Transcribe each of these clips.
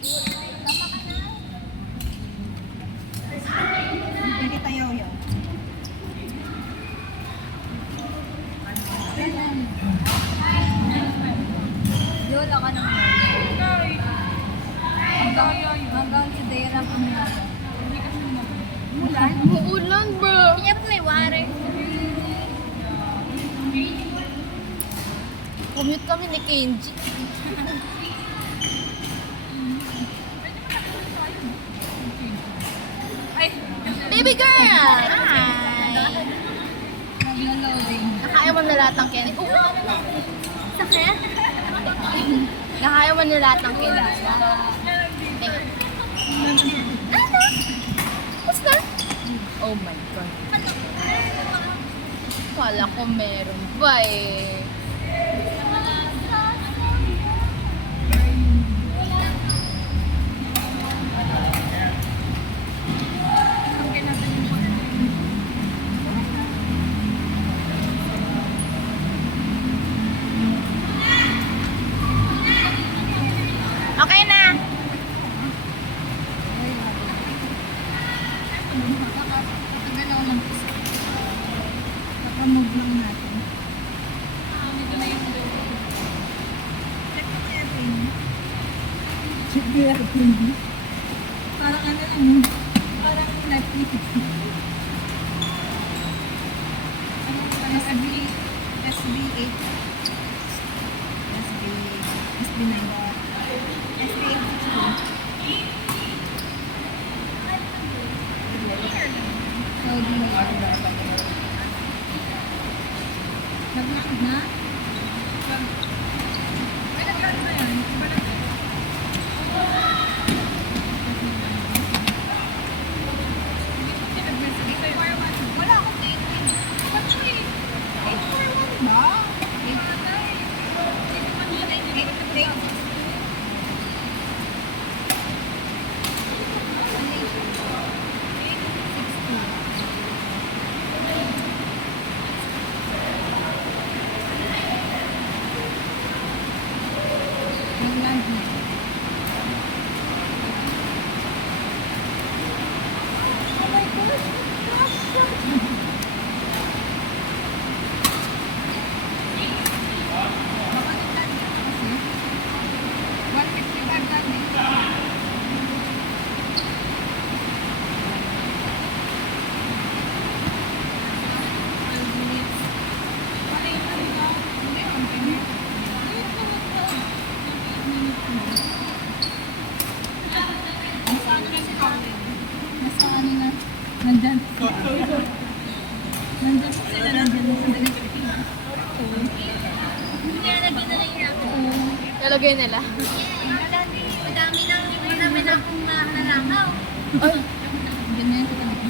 Pwede tayo yun. Yola ka ng hanggang today lang ang nasa. Ulan? Uulan bro. Kaya pa may wari. Commute kami ni Kenji. Baby girl! Hi! Naglo-loading. Nakaya mo na lahat ng Kenji. Sakit? Nakaya mo na lahat ng Kenji. Ano? What's that? Oh my God. Kala ko meron ba eh. Okay na. Tagal ako ng isa. Nakamove lang natin. Check the airplane. Parang ano lang. Parang Netflix. SB 8. SB 9. SB 8. Saudi nag-land na? Ay, nag-land na yan. Wala akong 18. Ba't siya eh? 841 ba? 8. Nag-land na. Oh my gosh! Baka nag-land na kasi. 155 land eh. Nasa ano na? Nandyan. Nandyan sila, nandyan sa Pilipinas. Kaya lagyan na lang yung Lalagay nila. Madami na akong nalakaw. Ay, Ganyan ko talaga.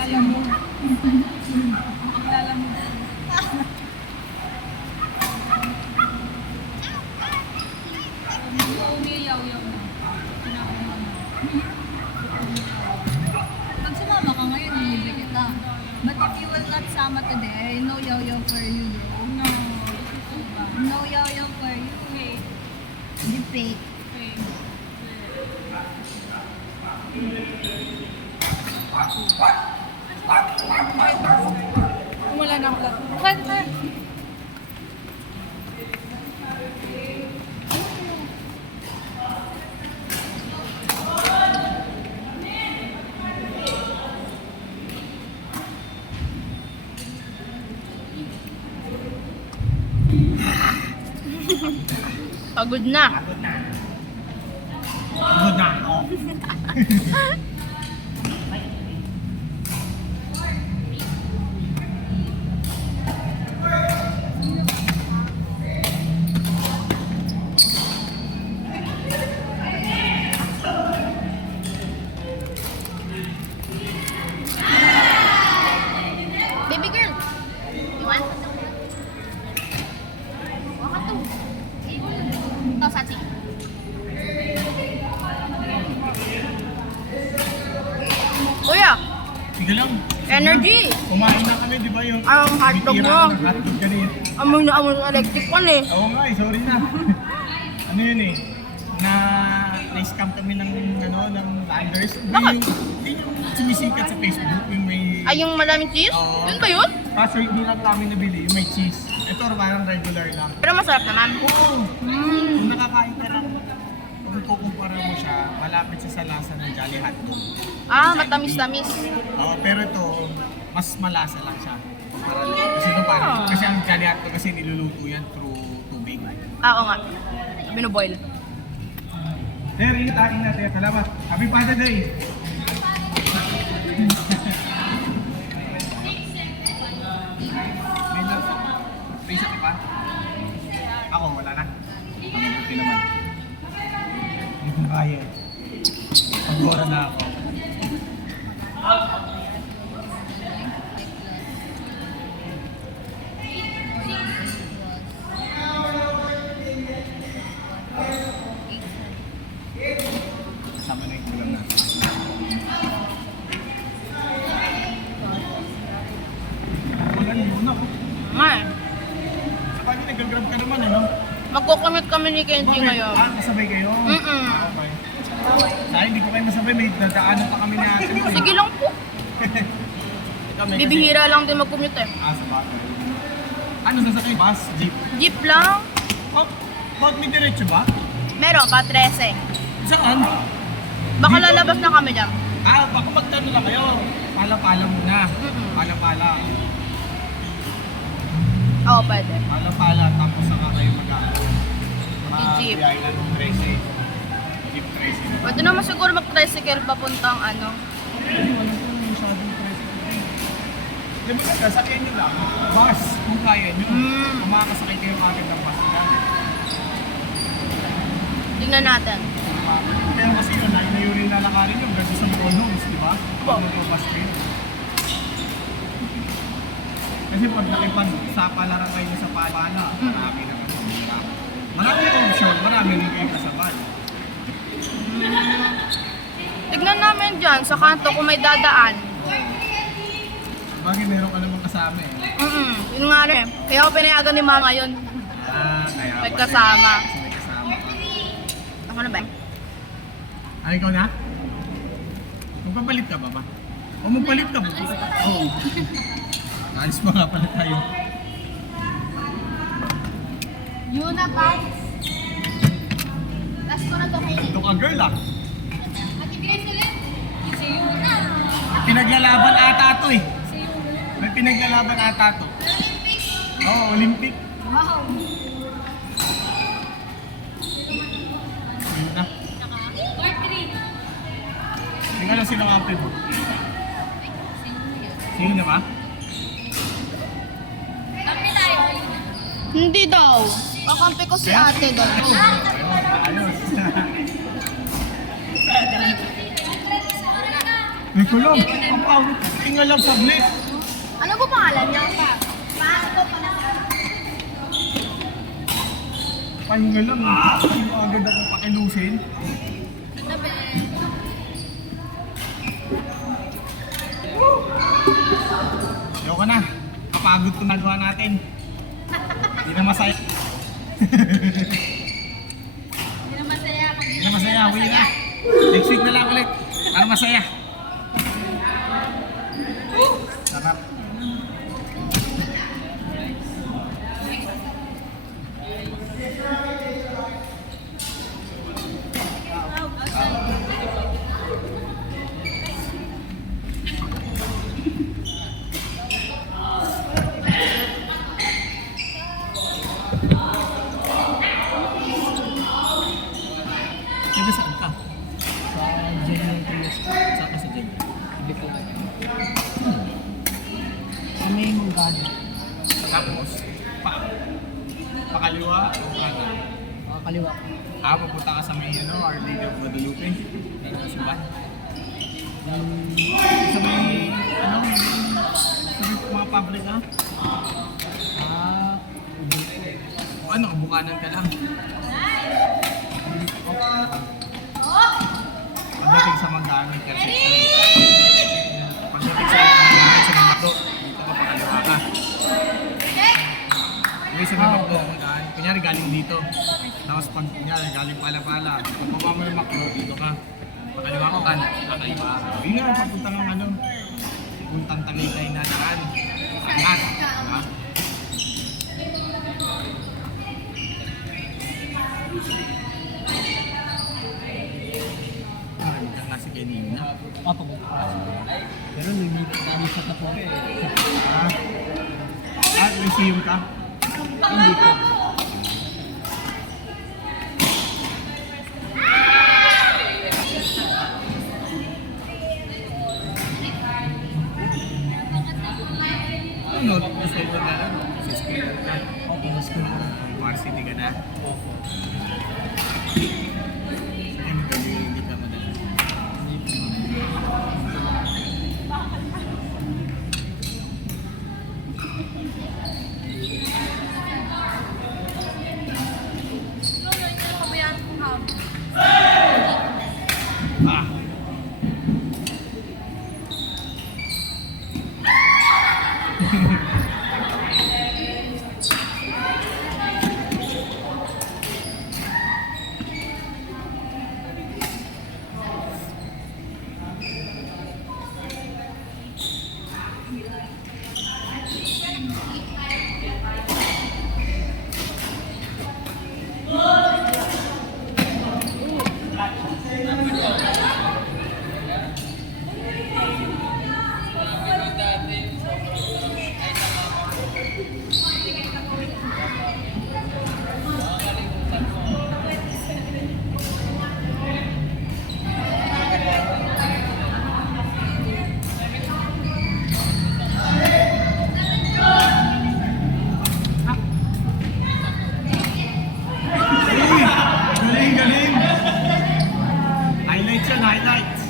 Lalamog. Lalamog. Umiyaw-yaw na. Pag sumama ka ngayon, libre kita. But if you will not sama today, no yaw-yaw for you, bro. No. No yaw-yaw for you. Hindi fake. wala na ako. Kaya. Pagod na. Pagod na ako. Sachi. Kuya, Sige lang. energy. Kumain na kami, di ba yung... Ang hotdog titira mo. ng hotdog kanina. Amoy na amoy ng electric pan eh. Oo nga sorry na. Ano yun eh? Na-scam kami ng landers. Bakit? Hindi yung sumisikat sa Facebook, yung may... Ay, yung maraming cheese? Oo. Yun ba yun? Kaso hindi lang namin nabili, yung may cheese. Ito parang regular lang. Pero masarap naman. Oo. Mm. Kung nakakain ka lang, kung kukumpara mo siya, malapit siya sa lasa ng Jolly Hotdog. Ah, matamis-tamis. Oo, pero ito, mas malasa lang siya. Kumpara lang. Kasi ito parang, kasi ang Jolly Hotdog kasi niluluto yan through tubig. Ah, oo nga. Binoboil. Sir, ingat natin. Salamat. Happy Father Day! May lasa. May isa ka pa? Ako, wala na. Ang buti naman. Hindi ko kaya. Pag-ora na ako. Kasama na yung ulam natin. Wala yun ako. Nga eh. Sa bagay nag-grab ka naman, ano? Magkukumit kami ni Kenji ngayon. Ah, kasabay kayo? Mm-mm. Ah, okay. Dahil hindi ko kayo masabay, may dadaanan pa kami ni ate. Sige lang po. Ikaw, may Bibihira lang din mag-commute eh. Ah, sa bagay. Ano sasakay? Bus? Jeep? Jeep lang. Oh, bakit may diretso ba? Meron pa, 13. Saan? Baka Dito? lalabas na kami dyan. Ah, baka magtano lang kayo. Pala-pala muna. Mm-mm. Pala-pala. Oo, pwede. Pala-pala, tapos saka kayo Jeep. Biyahe na ng 13. Jeep 13. Pwede naman siguro mag-tricycle papuntang ano. Hindi, wala ko naman masyadong 13. Di ba sakyan nyo lang? Bus, kung kaya nyo. Mm. Kung makakasakay kayo agad ng bus yan. Tingnan natin. Pero kasi yun, nainayo rin lalakarin nyo versus sa Bonhomes, di ba? Kung bus kayo. Kasi pag nakipag-sapalaran kayo sa pala, marami na kasi. Marami option, marami rin kayo kasabay. Tignan namin dyan sa kanto kung may dadaan. Bagay meron ka namang kasama eh. Yun nga rin. Kaya ako pinayagan ni Mama ngayon. Ah, kaya May pala. kasama. Kasi may kasama. Ako na ba? Ay, ikaw na? Magpapalit ka ba ba? O magpalit ka ba? Oo. Alis pa nga pala tayo. Yun na, Paps. Last ko na to kayo. Ito ka girl ah. Ate Grace ulit. Si Yuna. May pinaglalaban ata to eh. May pinaglalaban ata to. Oo, Olympic. Wow. Yun na. Tingnan lang sino ang mo. Sino na ba? Hindi daw. Kakampi ko si ate doon. Ayos. May kulong. Ang pawit. Tingnan lang saglit. Ano po pangalan niya? Pahinga lang. Sino agad akong pakilusin? Ayoko na. Kapagod ko nagawa natin. Hindi na masaya. Hindi na masaya pag Hindi na masaya. Uwi na. Next week na lang ulit. Para masaya. Sarap. Taga saan ka? Sa Genuine Trios po. Saan ka sa Jen? Hindi po. Sa may Mungkado. Tapos, pakaliwa o kanan? Makakaliwa po. Ah, pupunta ka sa may Our Lady of Guadalupe. Dito sa Suban. Sa may, sa may mga pabrika. Ah, hindi po. O ano, bukanan ka lang. Pagdating sa mag-ano, intersection. Pagdating sa mag-ano, sa Mato, dito ka pakaliwa ka. Yung sa Mato, kunyari galing dito. Tapos pag kunyari galing pala-pala, kung baba mo yung Macdo, dito ka. Pakaliwa ko ka, kakaliwa. Yun nga, papunta ng ano, puntang Tagaytay na daan. Angat, diba? Hindi nga si Kenny na. Apo. Pero naging sa tapo ko eh. Museum ka? Hindi po. Ano? Gusto mo na lang? Sa school ka? Opo, mas ko na. Varsity ka na? Opo. Saan mo hindi ka madalas? Hindi po. Ah! Galing, galing! Highlights yan, highlights!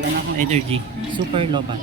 Wala na akong energy. Super low ba?